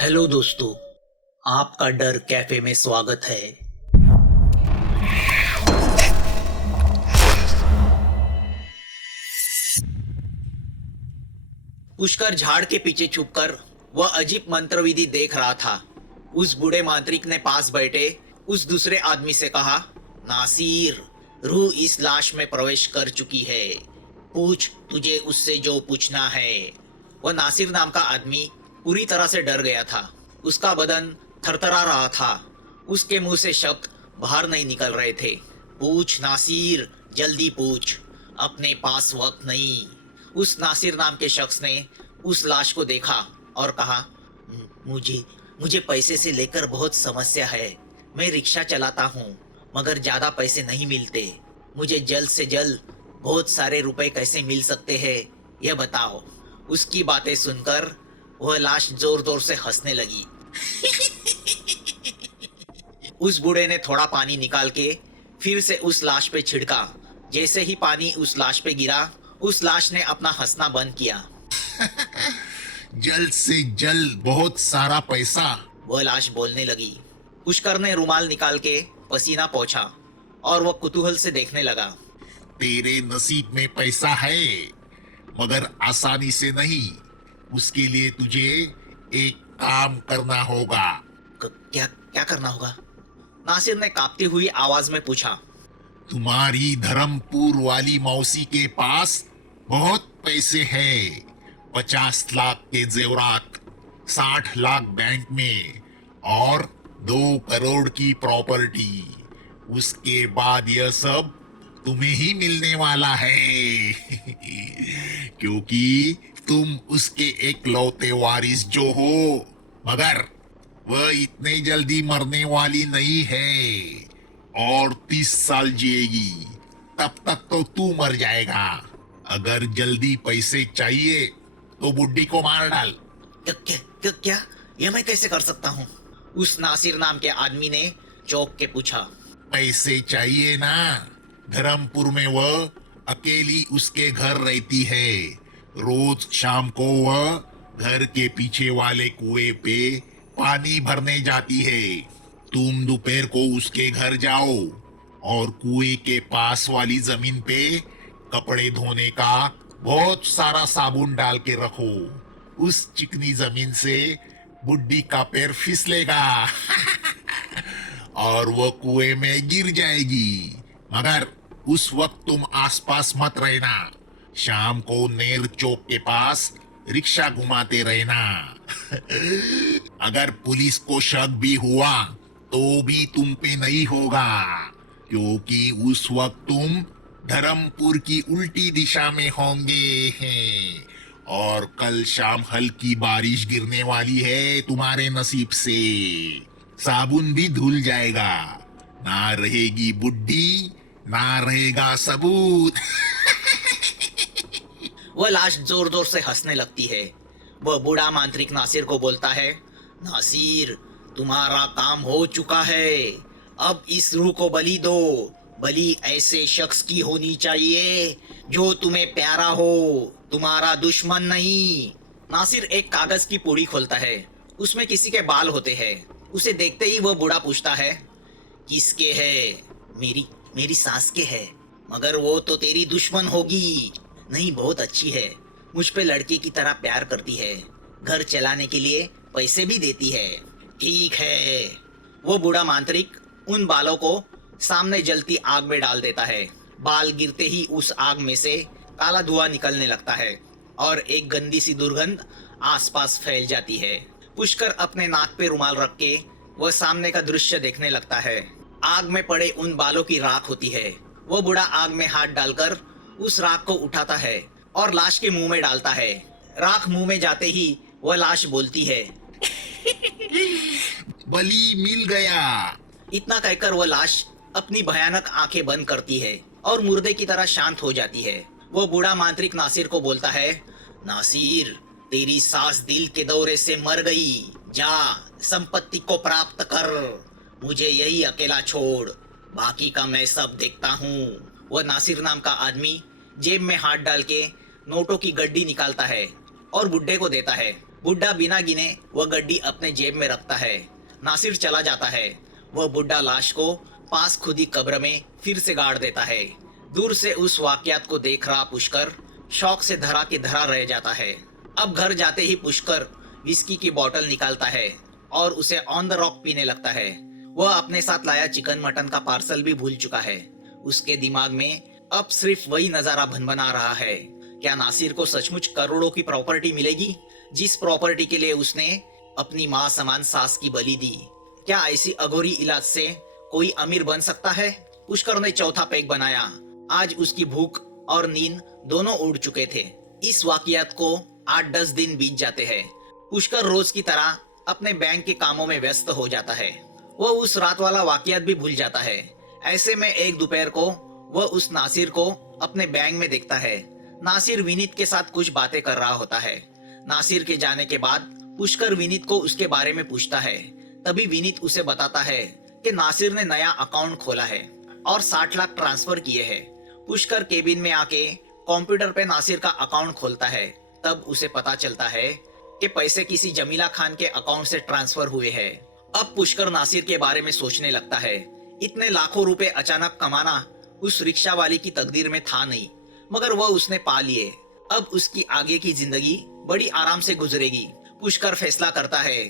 Hello दोस्तों, आपका डर कैफे में स्वागत है। पुष्कर झाड़ के पीछे छुपकर वह अजीब मंत्र विधि देख रहा था। उस बूढ़े मांत्रिक ने पास बैठे उस दूसरे आदमी से कहा, नासिर, रूह इस लाश में प्रवेश कर चुकी है। पूछ तुझे उससे जो पूछना है। वह नासिर नाम का आदमी पूरी तरह से डर गया था। उसका बदन थरथरा रहा था। उसके मुंह से शब्द बाहर नहीं निकल रहे थे। पूछ नासिर, जल्दी पूछ, अपने पास वक्त नहीं। उस नासिर नाम के शख्स ने उस लाश को देखा और कहा, मुझे मुझे पैसे से लेकर बहुत समस्या है। मैं रिक्शा चलाता हूँ मगर ज्यादा पैसे नहीं मिलते। मुझे जल्द से जल्द बहुत सारे रुपए कैसे मिल सकते हैं, यह बताओ। उसकी बातें सुनकर वह लाश जोर जोर से हंसने लगी। उस बूढ़े ने थोड़ा पानी निकाल के फिर से उस लाश पे छिड़का। जैसे ही पानी उस लाश पे गिरा, उस लाश ने अपना हंसना बंद किया। जल्द से जल्द बहुत सारा पैसा। वह लाश बोलने लगी। पुष्कर ने रुमाल निकाल के पसीना पोंछा और वह कुतूहल से देखने लगा। तेरे नसीब में पैसा है मगर आसानी से नहीं। उसके लिए तुझे एक काम करना होगा। क्या क्या करना होगा? नासिर ने कांपती हुई आवाज में पूछा। तुम्हारी धर्मपुर वाली मौसी के पास बहुत पैसे हैं। 50 लाख के जेवरात, 60 लाख बैंक में और 2 करोड़ की प्रॉपर्टी। उसके बाद यह सब तुम्हें ही मिलने वाला है। क्योंकि तुम उसके एकलौते वारिस जो हो। मगर वह इतने जल्दी मरने वाली नहीं है और 30 साल जिएगी। तब तक तो तू मर जाएगा। अगर जल्दी पैसे चाहिए तो बुड्ढी को मार डाल। क्या क्या क्या, क्या? यह मैं कैसे कर सकता हूँ? उस नासिर नाम के आदमी ने चौंक के पूछा। पैसे चाहिए ना? धर्मपुर में वह अकेली उसके घर रहती है। रोज शाम को वह घर के पीछे वाले कुएं पे पानी भरने जाती है। तुम दोपहर को उसके घर जाओ और कुएं के पास वाली जमीन पे कपड़े धोने का बहुत सारा साबुन डाल के रखो। उस चिकनी जमीन से बुड्ढी का पैर फिसलेगा और वो कुएं में गिर जाएगी। मगर उस वक्त तुम आसपास मत रहना। शाम को नेर चौक के पास रिक्शा घुमाते रहना। अगर पुलिस को शक भी हुआ तो भी तुम पे नहीं होगा, क्योंकि उस वक्त तुम धर्मपुर की उल्टी दिशा में होंगे हैं और कल शाम हल्की बारिश गिरने वाली है तुम्हारे नसीब से। साबुन भी धुल जाएगा। ना रहेगी बुड्ढी, ना रहेगा सबूत। वह लाश जोर जोर से हंसने लगती है। वह बूढ़ा मांत्रिक नासिर को बोलता है, नासिर, तुम्हारा काम हो चुका है। अब इस रूह को बलि दो। बलि ऐसे शख्स की होनी चाहिए जो तुम्हें प्यारा हो, तुम्हारा दुश्मन नहीं। नासिर एक कागज की पूड़ी खोलता है। उसमें किसी के बाल होते हैं। उसे देखते ही वह बूढ़ा पूछता है, किसके है? मेरी मेरी सास के है। मगर वो तो तेरी दुश्मन होगी। नहीं, बहुत अच्छी है। मुझ पे लड़के की तरह प्यार करती है। घर चलाने के लिए पैसे भी देती है। ठीक है। वो बूढ़ा मांत्रिक उन बालों को सामने जलती आग में डाल देता है। बाल गिरते ही उस आग में से काला धुआं निकलने लगता है और एक गंदी सी दुर्गंध आसपास फैल जाती है। पुष्कर अपने नाक पे रुमाल रख के वह सामने का दृश्य देखने लगता है। आग में पड़े उन बालों की राख होती है। वो बूढ़ा आग में हाथ डालकर उस राख को उठाता है और लाश के मुंह में डालता है। राख मुंह में जाते ही वह लाश बोलती है, बलि मिल गया। इतना कहकर वह लाश अपनी भयानक आंखें बंद करती है और मुर्दे की तरह शांत हो जाती है। वो बूढ़ा मांत्रिक नासिर को बोलता है, नासिर, तेरी सास दिल के दौरे से मर गई। जा, संपत्ति को प्राप्त कर। मुझे यही अकेला छोड़, बाकी का मैं सब देखता हूँ। वह नासिर नाम का आदमी जेब में हाथ डाल के नोटों की गड्डी निकालता है और बुड्ढे को देता है। बुड्ढा बिना गिने वह गड्डी अपने जेब में रखता है। नासिर चला जाता है। वह बुड्ढा लाश को पास खुदी कब्र में फिर से गाड़ देता है। दूर से उस वाकयात को देख रहा पुष्कर शौक से धरा के धरा रह जाता है। अब घर जाते ही पुष्कर विस्की की बोतल निकालता है और उसे ऑन द रॉक पीने लगता है। वह अपने साथ लाया चिकन मटन का पार्सल भी भूल चुका है। उसके दिमाग में अब सिर्फ वही नजारा भनभना रहा है। क्या नासिर को सचमुच करोड़ों की प्रॉपर्टी मिलेगी, जिस प्रॉपर्टी के लिए उसने अपनी माँ समान सास की बलि दी? क्या ऐसी अघोरी इलाज से कोई अमीर बन सकता है? पुष्कर ने चौथा पैक बनाया। आज उसकी भूख और नींद दोनों उड़ चुके थे। इस वाकयात को 8-10 दिन बीत जाते हैं। पुष्कर रोज की तरह अपने बैंक के कामों में व्यस्त हो जाता है। वह उस रात वाला वाकयात भी भूल जाता है। ऐसे में एक दोपहर को वह उस नासिर को अपने बैंक में देखता है। नासिर विनीत के साथ कुछ बातें कर रहा होता है। नासिर के जाने के बाद पुष्कर विनीत को उसके बारे में पूछता है। तभी विनीत उसे बताता है कि नासिर ने नया अकाउंट खोला है और 60 लाख ट्रांसफर किए हैं। पुष्कर केबिन में आके कंप्यूटर पे नासिर का अकाउंट खोलता है। तब उसे पता चलता है कि पैसे किसी जमीला खान के अकाउंट से ट्रांसफर हुए हैं। अब पुष्कर नासिर के बारे में सोचने लगता है। इतने लाखों रुपए अचानक कमाना उस रिक्शा वाले की तकदीर में था नहीं, मगर वह उसने पा लिए। अब उसकी आगे की जिंदगी बड़ी आराम से गुजरेगी। पुष्कर फैसला करता है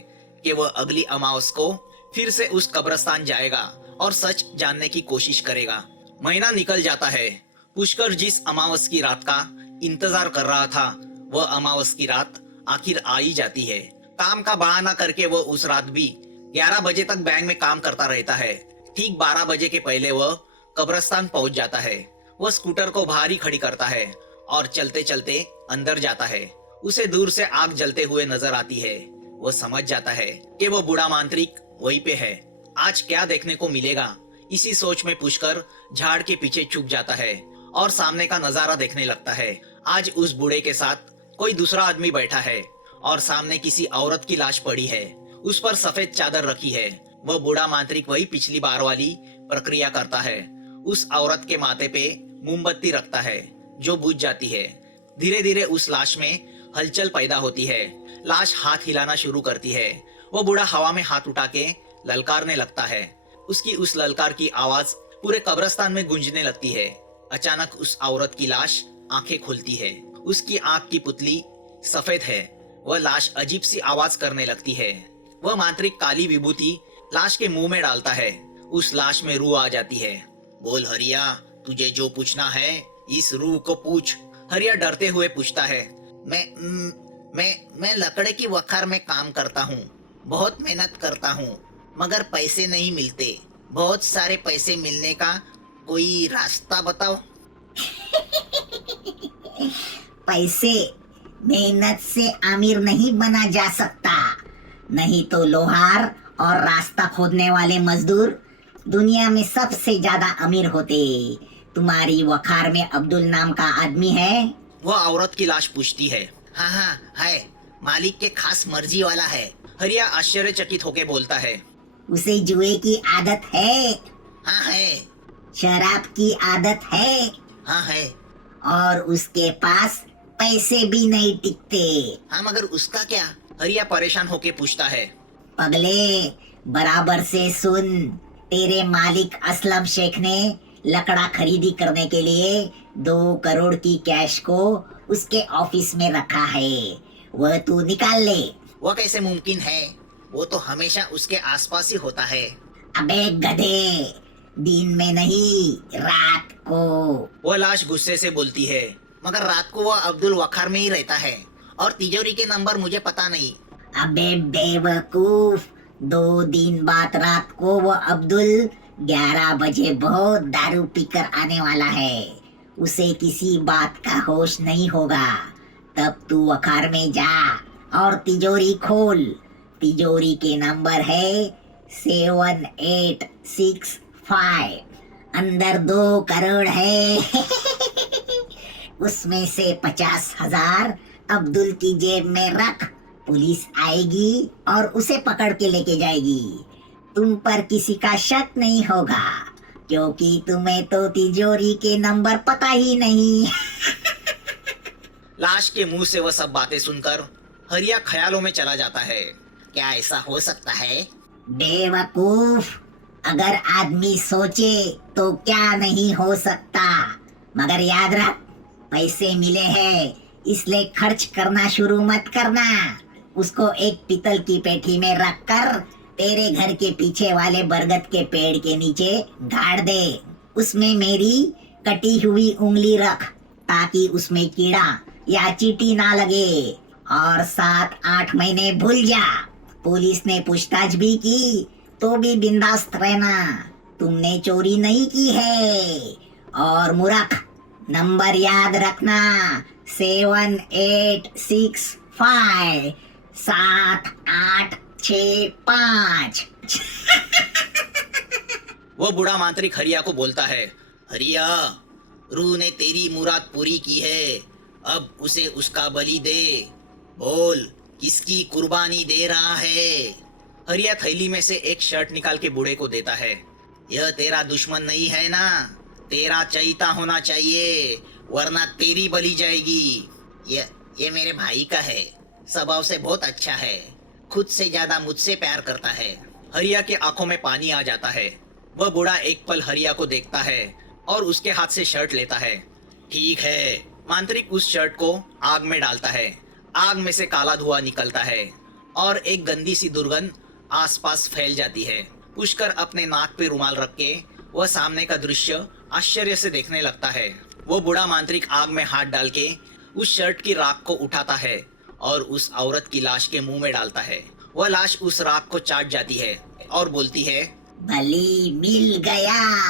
कि वह अगली अमावस को फिर से उस कब्रिस्तान जाएगा और सच जानने की कोशिश करेगा। महीना निकल जाता है। पुष्कर जिस अमावस की रात का इंतजार कर रहा था, वह अमावस की रात आखिर आ ही जाती है। काम का बहाना करके वह उस रात भी 11 बजे तक बैंक में काम करता रहता है। ठीक 12 बजे के पहले वह कब्रिस्तान पहुंच जाता है। वह स्कूटर को बाहर ही खड़ी करता है और चलते चलते अंदर जाता है। उसे दूर से आग जलते हुए नजर आती है। वह समझ जाता है कि वह बूढ़ा मांत्रिक वहीं पे है। आज क्या देखने को मिलेगा? इसी सोच में पुष्कर झाड़ के पीछे छुप जाता है और सामने का नजारा देखने लगता है। आज उस बूढ़े के साथ कोई दूसरा आदमी बैठा है और सामने किसी औरत की लाश पड़ी है। उस पर सफेद चादर रखी है। वह बूढ़ा मांत्रिक वही पिछली बार वाली प्रक्रिया करता है। उस औरत के माथे पे मोमबत्ती रखता है जो बुझ जाती है। धीरे धीरे उस लाश में हलचल पैदा होती है। लाश हाथ हिलाना शुरू करती है। वह बूढ़ा हवा में हाथ उठा के ललकारने लगता है। उसकी उस ललकार की आवाज पूरे कब्रिस्तान में गूंजने लगती है। अचानक उस औरत की लाश आंखें खोलती है। उसकी आंख की पुतली सफेद है। वह लाश अजीब सी आवाज करने लगती है। वह मांत्रिक काली विभूति लाश के मुंह में डालता है। उस लाश में रूह आ जाती है। बोल हरिया, तुझे जो पूछना है इस रूह को पूछ। हरिया डरते हुए पूछता है, मैं लकड़े की वखार में काम करता हूँ। बहुत मेहनत करता हूँ, मगर पैसे नहीं मिलते। बहुत सारे पैसे मिलने का कोई रास्ता बताओ। पैसे मेहनत से अमीर नहीं बना जा सकता। नहीं तो लोहार और रास्ता खोदने वाले मजदूर दुनिया में सबसे ज्यादा अमीर होते। तुम्हारी वखार में अब्दुल नाम का आदमी है? वह औरत की लाश पूछती है। हाँ है। मालिक के खास मर्जी वाला है। हरिया आश्चर्यचकित होके बोलता है। उसे जुए की आदत है? हाँ है। शराब की आदत है? हाँ है। और उसके पास पैसे भी नहीं टिकते। हाँ, मगर उसका क्या? हरिया परेशान होके पूछता है। पगले, बराबर से सुन। तेरे मालिक असलम शेख ने लकड़ा खरीदी करने के लिए 2 करोड़ की कैश को उसके ऑफिस में रखा है। वह तू निकाल ले। वह कैसे मुमकिन है? वो तो हमेशा उसके आसपास ही होता है। अबे गधे, दिन में नहीं, रात को। वह लाश गुस्से से बोलती है। मगर रात को वह अब्दुल वखार में ही रहता है और तिजोरी के नंबर मुझे पता नहीं। अबे बेवकूफ, 2 दिन बाद रात को वो अब्दुल 11 बजे बहुत दारू पीकर आने वाला है। उसे किसी बात का होश नहीं होगा। तब तू वखार में जा और तिजोरी खोल। तिजोरी के नंबर है 7865। अंदर 2 करोड़ है। उसमें से 50,000 अब्दुल की जेब में रख। पुलिस आएगी और उसे पकड़ के लेके जाएगी। तुम पर किसी का शक नहीं होगा, क्योंकि तुम्हें तो तिजोरी के नंबर पता ही नहीं। लाश के मुंह से वह सब बातें सुनकर हरिया ख्यालों में चला जाता है। क्या ऐसा हो सकता है? बेवकूफ, अगर आदमी सोचे तो क्या नहीं हो सकता। मगर याद रख, पैसे मिले हैं इसलिए खर्च करना शुरू मत करना। उसको एक पीतल की पेटी में रखकर तेरे घर के पीछे वाले बरगद के पेड़ के नीचे गाड़ दे। उसमें मेरी कटी हुई उंगली रख ताकि उसमें कीड़ा या चींटी ना लगे। और 7-8 महीने भूल जा। पुलिस ने पूछताछ भी की तो भी बिंदास रहना, तुमने चोरी नहीं की है। और मूर्ख, नंबर याद रखना, 7865 7865। वो बूढ़ा मांत्रिक हरिया को बोलता है, हरिया, रूह ने तेरी मुराद पूरी की है, अब उसे उसका बलि दे। बोल, किसकी कुर्बानी दे रहा है? हरिया थैली में से एक शर्ट निकाल के बूढ़े को देता है। यह तेरा दुश्मन नहीं है ना, तेरा चैता होना चाहिए, वरना तेरी बलि जाएगी। ये मेरे भाई का है, स्वभाव से बहुत अच्छा है, खुद से ज्यादा मुझसे प्यार करता है। हरिया के आंखों में पानी आ जाता है। वह बूढ़ा एक पल हरिया को देखता है और उसके हाथ से शर्ट लेता है। ठीक है। मांत्रिक उस शर्ट को आग में डालता है। आग में से काला धुआं निकलता है और एक गंदी सी दुर्गंध आसपास फैल जाती है। पुष्कर अपने नाक पे रुमाल रख के वह सामने का दृश्य आश्चर्य से देखने लगता है। वो बूढ़ा मांत्रिक आग में हाथ डाल के उस शर्ट की राख को उठाता है और उस औरत की लाश के मुंह में डालता है। वह लाश उस राख को चाट जाती है और बोलती है, बलि मिल गया।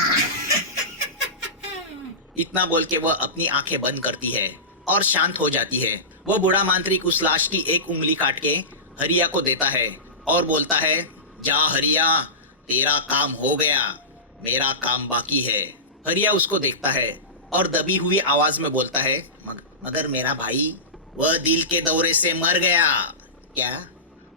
इतना बोल के वह अपनी आंखें बंद करती है और शांत हो जाती है। वो बूढ़ा मांत्रिक उस लाश की एक उंगली काट के हरिया को देता है और बोलता है, जा हरिया, तेरा काम हो गया, मेरा काम बाकी है। हरिया उसको देखता है और दबी हुई आवाज में बोलता है, मगर मेरा भाई, वह दिल के दौरे से मर गया। क्या?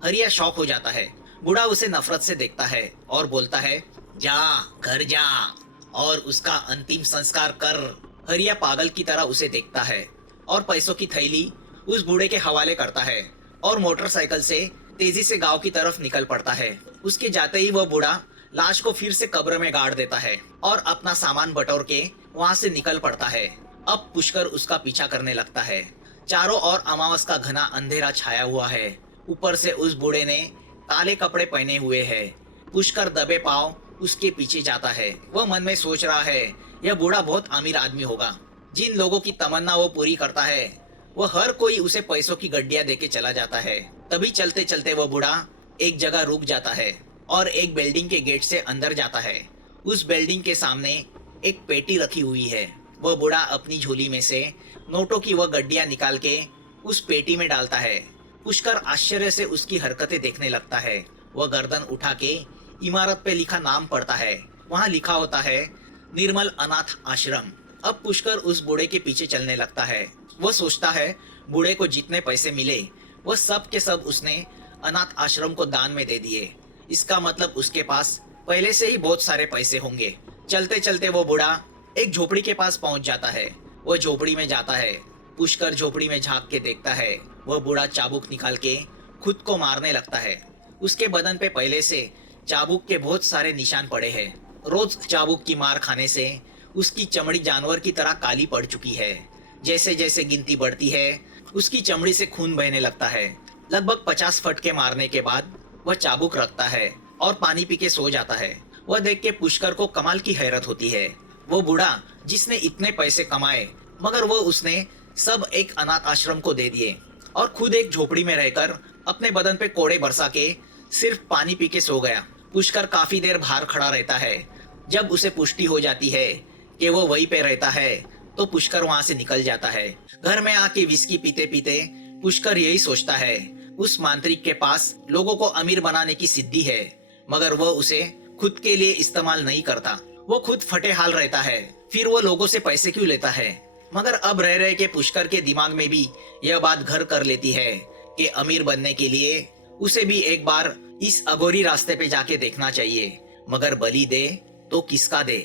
हरिया शॉक हो जाता है। बूढ़ा उसे नफरत से देखता है और बोलता है, जा घर जा और उसका अंतिम संस्कार कर। हरिया पागल की तरह उसे देखता है और पैसों की थैली उस बूढ़े के हवाले करता है और मोटरसाइकिल से तेजी से गांव की तरफ निकल पड़ता है। उसके जाते ही वह बूढ़ा लाश को फिर से कब्र में गाड़ देता है और अपना सामान बटोर के वहां से निकल पड़ता है। अब पुष्कर उसका पीछा करने लगता है। चारों ओर अमावस का घना अंधेरा छाया हुआ है। ऊपर से उस बूढ़े ने काले कपड़े पहने हुए है। पुष्कर दबे पांव उसके पीछे जाता है। वह मन में सोच रहा है, यह बूढ़ा बहुत अमीर आदमी होगा। जिन लोगों की तमन्ना वो पूरी करता है, वह हर कोई उसे पैसों की गड्डियां देके चला जाता है। तभी चलते चलते वह बूढ़ा एक जगह रुक जाता है और एक बिल्डिंग के गेट से अंदर जाता है। उस बिल्डिंग के सामने एक पेटी रखी हुई है। वह बूढ़ा अपनी झोली में से नोटों की वह गड्डियां निकाल के उस पेटी में डालता है। पुष्कर आश्चर्य से उसकी हरकतें देखने लगता है। वह गर्दन उठा के इमारत पे लिखा नाम पढ़ता है। वहाँ लिखा होता है, निर्मल अनाथ आश्रम। अब पुष्कर उस बूढ़े के पीछे चलने लगता है। वह सोचता है, बूढ़े को जितने पैसे मिले वह सब के सब उसने अनाथ आश्रम को दान में दे दिए। इसका मतलब उसके पास पहले से ही बहुत सारे पैसे होंगे। चलते चलते वो बूढ़ा एक झोपड़ी के पास पहुंच जाता है। वह झोपड़ी में जाता है। पुष्कर झोपड़ी में झांक के देखता है। वह बूढ़ा चाबुक निकाल के खुद को मारने लगता है। उसके बदन पे पहले से चाबुक के बहुत सारे निशान पड़े हैं। रोज चाबुक की मार खाने से उसकी चमड़ी जानवर की तरह काली पड़ चुकी है। जैसे जैसे गिनती बढ़ती है, उसकी चमड़ी से खून बहने लगता है। लगभग 50 फटके मारने के बाद वह चाबुक रखता है और पानी पी के सो जाता है। वह देख के पुष्कर को कमाल की हैरत होती है। वो बूढ़ा जिसने इतने पैसे कमाए, मगर वो उसने सब एक अनाथ आश्रम को दे दिए और खुद एक झोपड़ी में रहकर अपने बदन पे कोड़े बरसा के सिर्फ पानी पी के सो गया। पुष्कर काफी देर बाहर खड़ा रहता है। जब उसे पुष्टि हो जाती है कि वो वहीं पे रहता है, तो पुष्कर वहां से निकल जाता है। घर में आके विस्की पीते पीते पुष्कर यही सोचता है, उस मांत्रिक के पास लोगों को अमीर बनाने की सिद्धि है, मगर वह उसे खुद के लिए इस्तेमाल नहीं करता। वो खुद फटे हाल रहता है, फिर वो लोगों से पैसे क्यों लेता है? मगर अब रह रहे के पुष्कर के दिमाग में भी यह बात घर कर लेती है कि अमीर बनने के लिए उसे भी एक बार इस अघोरी रास्ते पे जाके देखना चाहिए। मगर बलि दे तो किसका दे?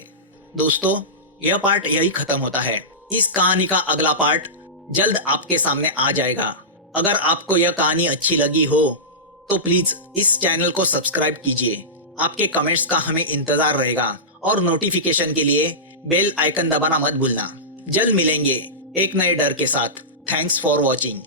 दोस्तों, यह पार्ट यही खत्म होता है। इस कहानी का अगला पार्ट जल्द आपके सामने आ जाएगा। अगर आपको यह कहानी अच्छी लगी हो तो प्लीज इस चैनल को सब्सक्राइब कीजिए। आपके कमेंट्स का हमें इंतजार रहेगा और नोटिफिकेशन के लिए बेल आइकन दबाना मत भूलना। जल्द मिलेंगे एक नए डर के साथ। Thanks for watching.